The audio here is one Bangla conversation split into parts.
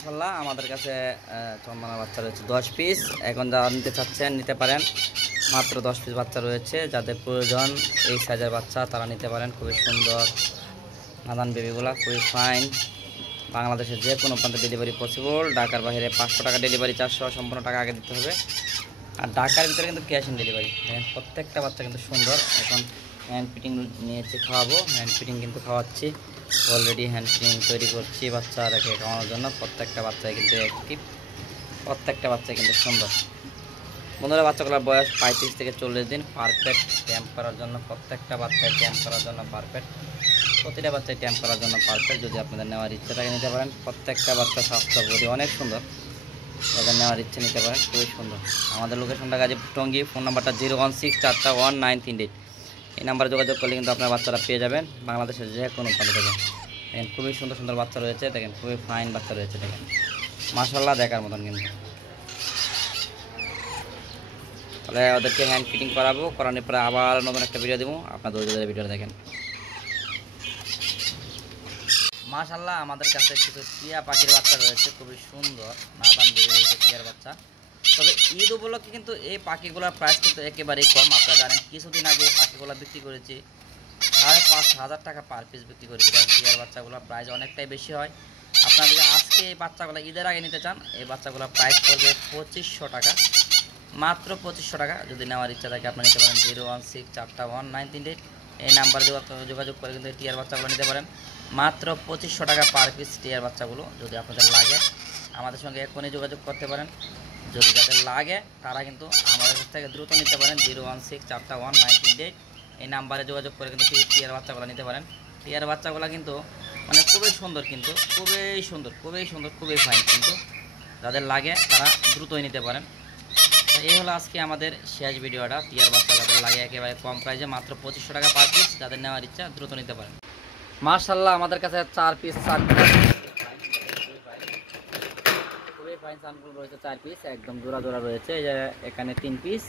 মাশাআল্লাহ আমাদের কাছে চন্দনা বাচ্চা রয়েছে 10 পিস। এখন যারা নিতে চাচ্ছেন নিতে পারেন, মাত্র 10 পিস বাচ্চা রয়েছে। যাদের প্রয়োজন এই সাইজের বাচ্চা তারা নিতে পারেন। খুবই সুন্দর নাদান বেবিগুলা, খুবই ফাইন। বাংলাদেশের যে কোনো প্রান্তে ডেলিভারি পসিবল। ঢাকার বাইরে 500 টাকা ডেলিভারি চার্জ সহ সম্পূর্ণ টাকা আগে দিতে হবে। আর ঢাকার ভিতরে কিন্তু ক্যাশ অন ডেলিভারি। প্রত্যেকটা বাচ্চা কিন্তু সুন্দর। এখন হ্যান্ড ফিটিং নিয়েছি, খাওয়াবো। হ্যান্ড ফিটিং কিন্তু খাওয়াচ্ছি, অলরেডি হ্যান্ড ফিটিং তৈরি করছি বাচ্চা রেখে খাওয়ানোর জন্য। প্রত্যেকটা বাচ্চাই কিন্তু অ্যাক্টিভ, প্রত্যেকটা বাচ্চাই কিন্তু সুন্দর। বন্ধুরা, বাচ্চাগুলোর বয়স 35 থেকে 40 দিন। পারফেক্ট ক্যাম্প করার জন্য, প্রত্যেকটা বাচ্চায় ক্যাম্প করার জন্য পারফেক্ট। প্রতিটা বাচ্চায় ক্যাম্প করার জন্য পারফেক্ট। যদি আপনাদের নেওয়ার ইচ্ছা থাকে নিতে পারেন। প্রত্যেকটা বাচ্চা স্বাস্থ্য বডি অনেক সুন্দর, যাদের নেওয়ার ইচ্ছে নিতে পারেন। খুবই সুন্দর। আমাদের লোকেশনটা গাজীপুর টঙ্গী। ফোন নাম্বারটা 016419138। এই নাম্বারে যোগাযোগ করলে কিন্তু আপনার বাচ্চারা পেয়ে যাবেন বাংলাদেশের যে কোনো প্রান্ত থেকে। দেখেন খুবই সুন্দর সুন্দর বাচ্চা রয়েছে, দেখেন খুবই ফাইন বাচ্চা রয়েছে। দেখেন মাশাআল্লাহ দেখার মতন কিন্তু। তাহলে ওদেরকে হ্যান্ড ফিটিং করাবো, করানোর পরে আবার নতুন একটা ভিডিও দেবো। আপনার ধৈর্য ধরে ভিডিওটা দেখেন। মাশাআল্লাহ আমাদের কাছে কিছু টিয়া পাখির বাচ্চা রয়েছে, খুবই সুন্দর নাদান বেরিয়ে রয়েছে টিয়ার বাচ্চা। তবে ঈদ উপলক্ষে কিন্তু এই পাখিগুলোর প্রাইস কিন্তু একেবারেই কম। আপনারা জানেন কিছুদিন আগে এই পাখিগুলো বিক্রি করেছি 5,500 টাকা পার পিস বিক্রি করেছি। কারণ টিয়ার বাচ্চাগুলোর প্রাইস অনেকটাই বেশি হয়। আপনারা যদি আজকে এই বাচ্চাগুলো ঈদের আগে নিতে চান, এই বাচ্চাগুলোর প্রাইস পড়বে 2500 টাকা, মাত্র 2500 টাকা। যদি নেওয়ার ইচ্ছা থাকে আপনারা নিতে পারেন। 016419138 এই নাম্বারে যোগাযোগ করে কিন্তু টিয়ার বাচ্চাগুলো নিতে পারেন। মাত্র 2500 টাকা পার পিস টিয়ার বাচ্চাগুলো। যদি আপনাদের লাগে আমাদের সঙ্গে এখনই যোগাযোগ করতে পারেন। যদি যাদের লাগে তারা কিন্তু আমাদের কাছ থেকে দ্রুত নিতে পারেন। 016419138 এই নাম্বারে যোগাযোগ করে কিন্তু টিয়ার বাচ্চাগুলো নিতে পারেন। টিয়ার বাচ্চাগুলো কিন্তু মানে খুবই সুন্দর, কিন্তু খুবই সুন্দর, খুবই সুন্দর, খুবই ফাইন। কিন্তু যাদের লাগে তারা দ্রুতই নিতে পারেন। এই হলো আজকে আমাদের শেষ ভিডিওটা। টিয়ার বাচ্চা যাদের লাগে একেবারে কম প্রাইসে, মাত্র 2500 টাকা পার পিস। যাদের নেওয়ার ইচ্ছা দ্রুত নিতে পারেন। মাশাআল্লাহ আমাদের কাছে 4 পিস খুবই ফাইন সানগুলো রয়েছে। 4 পিস একদম জোড়া জোড়া রয়েছে। এই যে এখানে 3 পিস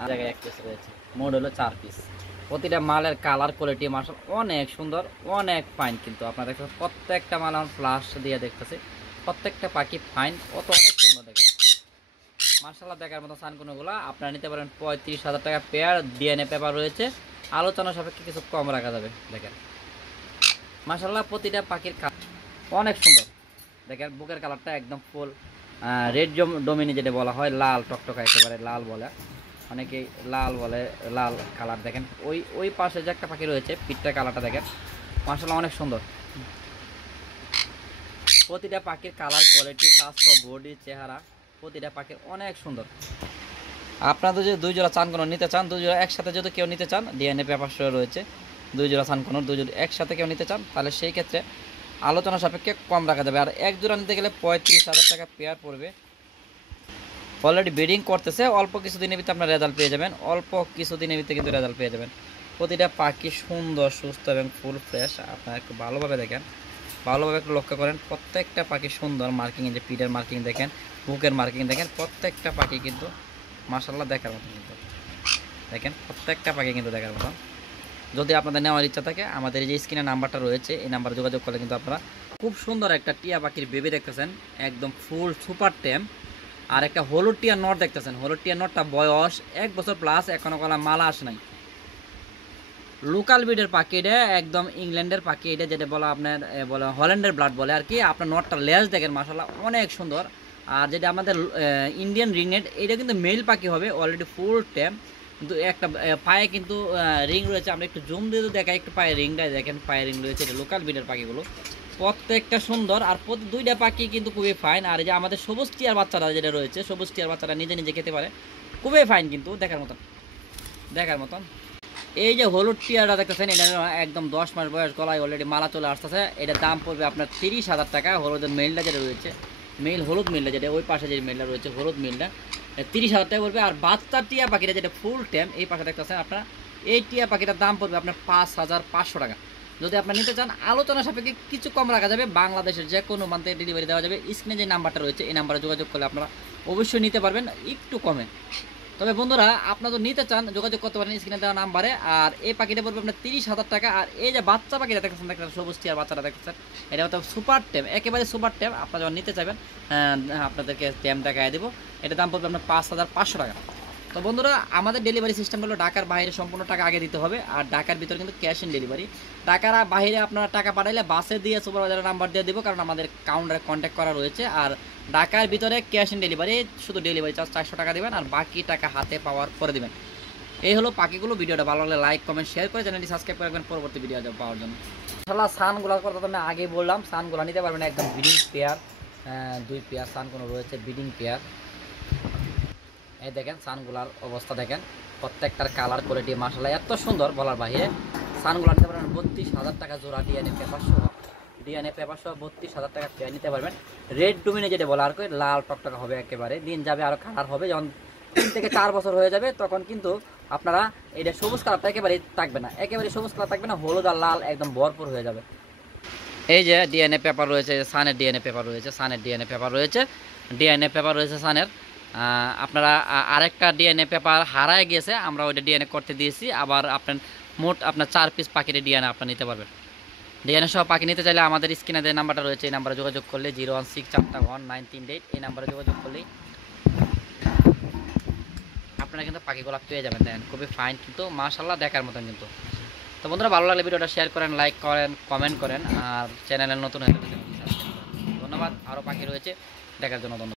আর জায়গায় 1 পিস রয়েছে, মোট হলো 4 পিস। প্রতিটা মালের কালার কোয়ালিটি মাশাআল্লাহ অনেক সুন্দর, অনেক ফাইন। কিন্তু আপনারা দেখছেন প্রত্যেকটা মাল আমার ফ্লাশ দিয়ে দেখতেছে, প্রত্যেকটা পাখি ফাইন, অনেক সুন্দর। দেখেন মাশাআল্লাহ দেখার মতো সানকুনোগুলো আপনারা নিতে পারেন। 35,000 টাকা পেয়ার। ডিএনএ পেপার রয়েছে, আলোচনা সাপেক্ষে কিছু কম রাখা যাবে। দেখেন মাশাআল্লাহ প্রতিটা পাখির অনেক সুন্দর। দেখেন বুকের কালারটা একদম ফুল রেড ডোমিনি, যেটা বলা হয় লাল টকটকা, একেবারে লাল বলে, অনেকেই লাল বলে, লাল কালার। দেখেন ওই পাশে যে একটা পাখি রয়েছে, পিঠটার কালারটা দেখেন মাশাআল্লাহ অনেক সুন্দর। প্রতিটা পাখির কালার কোয়ালিটি, স্বাস্থ্য, বডি, চেহারা, প্রতিটা পাখির অনেক সুন্দর। আপনাদের যদি 2 জোড়া চানকোনো নিতে চান, 2 জোড়া একসাথে যদি কেউ নিতে চান, ডিএনএ পেপার সহ রয়েছে 2 জোড়া চানকোনোর, 2 জোড়া একসাথে কেউ নিতে চান তাহলে সেই ক্ষেত্রে আলোচনা সাপেক্ষে কম রাখা যাবে। আর 1 জোড়া নিতে গেলে 35,000 টাকা পেয়ার পড়বে। অলরেডি ব্রিডিং করতেছে, অল্প কিছুদিনের ভিতরে আপনার রেজাল্ট পেয়ে যাবেন। অল্প কিছুদিনের ভিতরে কিন্তু রেজাল্ট পেয়ে যাবেন। প্রতিটা পাখি সুন্দর, সুস্থ এবং ফুল ফ্রেশ। আপনারা একটু ভালোভাবে দেখেন, ভালোভাবে একটু লক্ষ্য করেন। প্রত্যেকটা পাখি সুন্দর। মার্কিং, যে পিঠের মার্কিং দেখেন, বুকের মার্কিং দেখেন, প্রত্যেকটা পাখি কিন্তু মাশাআল্লাহ দেখার মতো। কিন্তু দেখেন প্রত্যেকটা পাখি কিন্তু দেখার মতো। যদি আপনাদের নেওয়ার ইচ্ছা থাকে আমাদের এই যে স্ক্রিনে নাম্বারটা রয়েছে, এই নাম্বারে যোগাযোগ করলে কিন্তু আপনারা খুব সুন্দর একটা টিয়া পাখির বেবি দেখতেছেন, একদম ফুল সুপার টেম। আর একটা হলুদ টিয়া নট দেখতেছেন। হলুদ টিয়া নটটা বয়স 1 বছর প্লাস, এখনো কলা মালা আসে নাই। লোকাল ব্রিডের পাখি, এটা একদম ইংল্যান্ডের পাখি। এটা যেটা বলা আপনার বলে হল্যান্ডের ব্লাড বলে আর কি। আপনার নটটা লেজ দেখেন মাশাআল্লাহ অনেক সুন্দর। আর যেটা আমাদের ইন্ডিয়ান রিংনেট, এটা কিন্তু মেল পাখি হবে, অলরেডি ফুল টেম। কিন্তু একটা পায়ে কিন্তু রিং রয়েছে। আমরা একটু জুম দিয়ে দেখাই, একটু পায়ে রিংটা দেখেন, পায়ে রিং রয়েছে। এটা লোকাল ব্রিডের পাখিগুলো প্রত্যেকটা সুন্দর। আর প্রতি 2টা পাখি কিন্তু খুবই ফাইন। আর এই যে আমাদের সবুজ টিয়ার বাচ্চারা যেটা রয়েছে, সবুজ টিয়ার বাচ্চারা নিজে নিজে খেতে পারে, খুবই ফাইন কিন্তু দেখার মতন, দেখার মতন। এই যে হলুদ টিয়ারটা দেখতেছেন, এটা একদম 10 মাস বয়স, গলায় অলরেডি মালা চলে আসতেছে। এটার দাম পড়বে আপনার 30,000 টাকা। হলুদের মেলটা যেটা রয়েছে, মেল হলুদ মেলটা যেটা ওই পাশে যে মেলটা রয়েছে, হলুদ মেলটা 30,000 টাকা পড়বে। আর বাচ্চা টিয়া পাখিটা যেটা ফুল টেম, এই পাশে দেখতেছেন আপনার, এই টিয়া পাখিটার দাম পড়বে আপনার 5,500 টাকা। যদি আপনার নিতে চান আলোচনা সাপেক্ষে কিছু কম রাখা যাবে। বাংলাদেশের যে কোনো প্রান্তে ডেলিভারি দেওয়া যাবে। স্ক্রিনে যে নাম্বারটা রয়েছে এই নাম্বারে যোগাযোগ করলে আপনারা অবশ্যই নিতে পারবেন একটু কমে। তবে বন্ধুরা আপনারা যদি নিতে চান যোগাযোগ করতে পারেন স্ক্রিনে দেওয়া নাম্বারে। আর এই পাখিটা পড়বে আপনার 30,000 টাকা। আর এই যে বাচ্চা পাখিটা দেখতেছেন, সবুজ টিয়ার বাচ্চাটা দেখতেছেন, এটা হচ্ছে সুপার টেম, একেবারে সুপার টেম। আপনারা যখন নিতে চাইবেন আপনাদেরকে টেম দেখায় দেবো। এটা দাম পড়বে আপনার 5,500 টাকা। তো বন্ধুরা আমাদের ডেলিভারি সিস্টেম হলো ঢাকার বাইরে সম্পূর্ণ টাকা আগে দিতে হবে, আর ঢাকার ভিতরে কিন্তু ক্যাশ অন ডেলিভারি। ঢাকার বাইরে আপনারা টাকা পাঠাইলে বাসে দিয়ে সুপারভাইজারের নাম্বার দিয়ে দেবো, কারণ আমাদের কাউন্টারে কন্ট্যাক্ট করা রয়েছে। আর ঢাকার ভিতরে ক্যাশ অন ডেলিভারি, শুধু ডেলিভারি চার্জ 400 টাকা দেবেন, আর বাকি টাকা হাতে পাওয়ার পরে দেবেন। এই হলো পাখিগুলো। ভিডিওটা ভালো লাগলে লাইক কমেন্ট শেয়ার করে চ্যানেলটি সাবস্ক্রাইব করে রাখবেন পরবর্তী ভিডিও পাওয়ার জন্য। ইনশাআল্লাহ সানগুলোর কথা তো আমি আগে বললাম, সানগুলো নিতে পারবেন একদম ব্রিডিং পেয়ার, 2 পেয়ার সান কোনো রয়েছে ব্রিডিং পেয়ার। এই দেখেন সানগুলার অবস্থা দেখেন, প্রত্যেকটার কালার কোয়ালিটি মাশাআল্লাহ এত সুন্দর বলার বাইরে। সানগুলো নিতে পারবেন 32,000 টাকা জোড়া, ডিএনএ পেপার সহ। ডিএনএ পেপার সহ 32,000 টাকা পেয়ার নিতে পারবেন। রেড ডুমিনে যেটা বলা আর কি, লাল টকটকা হবে একেবারে, দিন যাবে আরও কালার হবে। যখন 3 থেকে 4 বছর হয়ে যাবে তখন কিন্তু আপনারা এটা সবুজ কালারটা একেবারে থাকবে না, একেবারে সবুজ কালার থাকবে না, হলুদ আর লাল একদম ভরপুর হয়ে যাবে। এই যে ডিএনএ পেপার রয়েছে, সানের ডিএনএ পেপার রয়েছে, সানের ডিএনএ পেপার রয়েছে, ডিএনএ পেপার রয়েছে সানের। আপনারা আরেকটা ডিএনএ পেপার হারায় গিয়েছে, আমরা ওইটা ডিএনএ করতে দিয়েছি। আবার মোট আপনার 4 পিস পাখির ডিএনএ আপনার নিতে পারবেন। ডিএনএ সহ পাখি নিতে চাইলে আমাদের স্ক্রিনে যে নাম্বারটা রয়েছে এই নাম্বারে যোগাযোগ করলে 016419338, এই নাম্বারে যোগাযোগ করলেই আপনারা কিন্তু পাখিগুলো পেয়ে যাবেন। দেখেন খুবই ফাইন কিন্তু মাশাআল্লাহ দেখার মতন কিন্তু। তো বন্ধুরা ভালো লাগলে ভিডিওটা শেয়ার করেন, লাইক করেন, কমেন্ট করেন, আর চ্যানেলে নতুন হয়ে থাকলে চ্যানেলটি সাবস্ক্রাইব করেন। ধন্যবাদ। আরও পাখি রয়েছে দেখার জন্য ধন্যবাদ।